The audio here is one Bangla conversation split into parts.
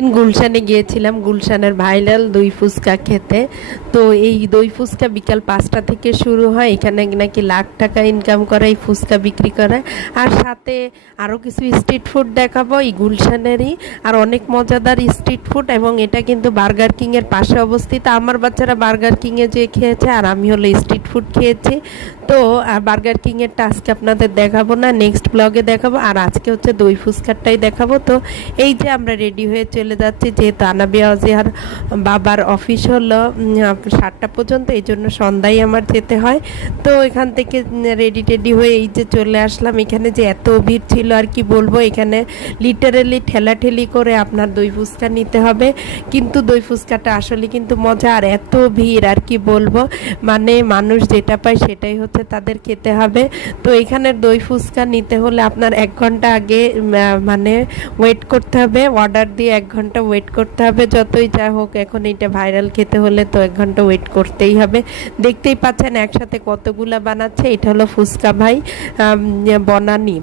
গুলশানে গিয়েছিলাম গুলশানের ভাইরাল দই ফুচকা খেতে। তো এই দই ফুচকা বিকাল 5টা থেকে শুরু হয়। এখানে নাকি লাখ টাকা ইনকাম করে এই ফুচকা বিক্রি করে। আর সাথে আরও কিছু স্ট্রিট ফুড দেখাবো এই গুলশানেরই, আর অনেক মজাদার স্ট্রিট ফুড। এবং এটা কিন্তু বার্গার কিংয়ের পাশে অবস্থিত। আমার বাচ্চারা বার্গার কিংয়ে যে খেয়েছে, আর আমি হলো স্ট্রিট ফুড খেয়েছি। তো বার্গার কিংয়েরটা আজকে আপনাদের দেখাবো না, নেক্সট ব্লগে দেখাবো। আর আজকে হচ্ছে দই ফুচকারটাই দেখাবো। তো এই যে আমরা রেডি হয়ে চলে যাচ্ছি, যেহেতু আনাবিয়া অজিহার বাবার অফিস হলো 7টা পর্যন্ত, এই জন্য সন্ধ্যায় আমার যেতে হয়। তো এখান থেকে রেডি টেডি হয়ে এই যে চলে আসলাম। এখানে যে এত ভিড় ছিল আর কি বলবো, এখানে লিটারেলি ঠেলাঠেলি করে আপনার দই ফুচকা নিতে হবে। কিন্তু দই ফুচকাটা আসলে কিন্তু মজা, আর এত ভিড় আর কি বলবো, মানে মানুষ যেটা পায় সেটাই হচ্ছে তাদের খেতে হবে। তো এখানের দই ফুচকা নিতে হলে আপনার 1 ঘন্টা আগে মানে ওয়েট করতে হবে, অর্ডার দিয়ে 1 ঘন্টা ওয়েট করতে হবে। যতই যা হোক, এখন এটা ভাইরাল খেতে হলে তো 1 ঘন্টা ওয়েট করতেই হবে। দেখতেই পাচ্ছেন একসাথে কতগুলা বানাচ্ছে। এটা হলো ফুচকা ভাই,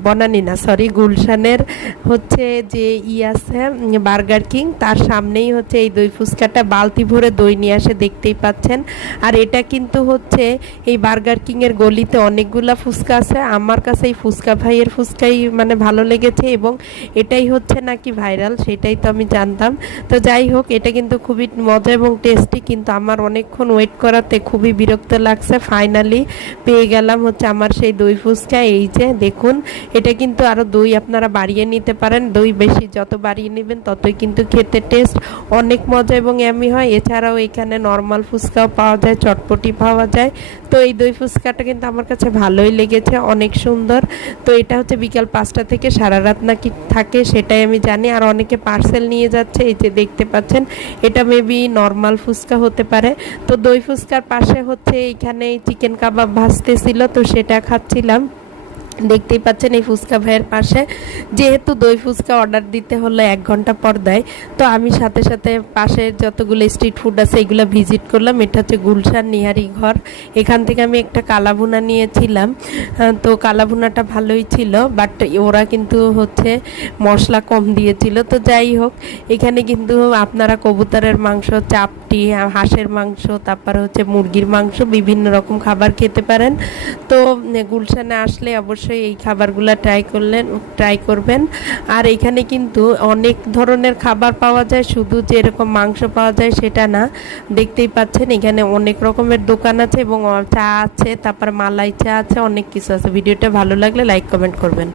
বনানি না সরি, গুলশানের হচ্ছে যে আছে বার্গার কিং, তার সামনেই হচ্ছে এই দই ফুচকাটা বালতি ভরে দই নিয়ে আসে, দেখতেই পাচ্ছেন। আর এটা কিন্তু হচ্ছে এই বার্গার কিং এর গলিতে অনেকগুলা ফুচকা আছে। আমার কাছে এই ফুচকা ভাইয়ের ফুচকাই মানে ভালো লেগেছে, এবং এটাই হচ্ছে নাকি ভাইরাল, সেটাই তো আমি জানতাম। তো যাই হোক, এটা কিন্তু খুবই মজা এবং টেস্টি, কিন্তু আমার অনেকক্ষণ ওয়েট করাতে খুবই বিরক্ত লাগছে। ফাইনালি পেয়ে গেলাম হচ্ছে আমার সেই দই ফুচকা। এই যে দেখুন, এটা কিন্তু আরও দই আপনারা বাড়িয়ে নিতে পারেন। দই বেশি যত বাড়িয়ে নেবেন ততই কিন্তু খেতে টেস্ট অনেক মজা এবং এমনি হয়। এছাড়াও এখানে নর্মাল ফুচকাও পাওয়া যায়, চটপটি পাওয়া যায়। তো এই দই ফুচকাটা কিন্তু আমার কাছে ভালোই লেগেছে, অনেক সুন্দর। তো এটা হচ্ছে বিকাল 5টা থেকে সারা রাত নাকি থাকে, সেটাই আমি জানি। আর অনেকে পার্সেল নিয়ে যাচ্ছে, এই যে দেখতে পাচ্ছেন, এটা মেবি নর্মাল ফুচকা হতে পারে। তো দই ফুচকার পাশে হচ্ছে এইখানে চিকেন কাবাব ভাজতেছিল, তো সেটা খাচ্ছিলাম। দেখতেই পাচ্ছেন এই ফুচকা ভাইয়ের পাশে, যেহেতু দই ফুচকা অর্ডার দিতে হলে 1 ঘন্টা পর দেয়, তো আমি সাথে সাথে পাশে যতগুলো স্ট্রিট ফুড আছে এগুলো ভিজিট করলাম। এটা হচ্ছে গুলশান নিহারি ঘর। এখান থেকে আমি একটা কালাভুনা নিয়েছিলাম। তো কালাভুনাটা ভালোই ছিল, বাট ওরা কিন্তু হচ্ছে মশলা কম দিয়েছিল। তো যাই হোক, এখানে কিন্তু আপনারা কবুতরের মাংস, চাপটি, হাঁসের মাংস, তারপরে হচ্ছে মুরগির মাংস, বিভিন্ন রকম খাবার খেতে পারেন। তো গুলশানে আসলে অবশ্যই এই খাবারগুলো ট্রাই করবেন। আর এখানে কিন্তু অনেক ধরনের খাবার পাওয়া যায়, শুধু যে এরকম মাংস পাওয়া যায় সেটা না। দেখতেই পাচ্ছেন এখানে অনেক রকমের দোকান আছে, এবং চা আছে, তারপর মালাই চা আছে, অনেক কিছু আছে। ভিডিওটা ভালো লাগলে লাইক কমেন্ট করবেন।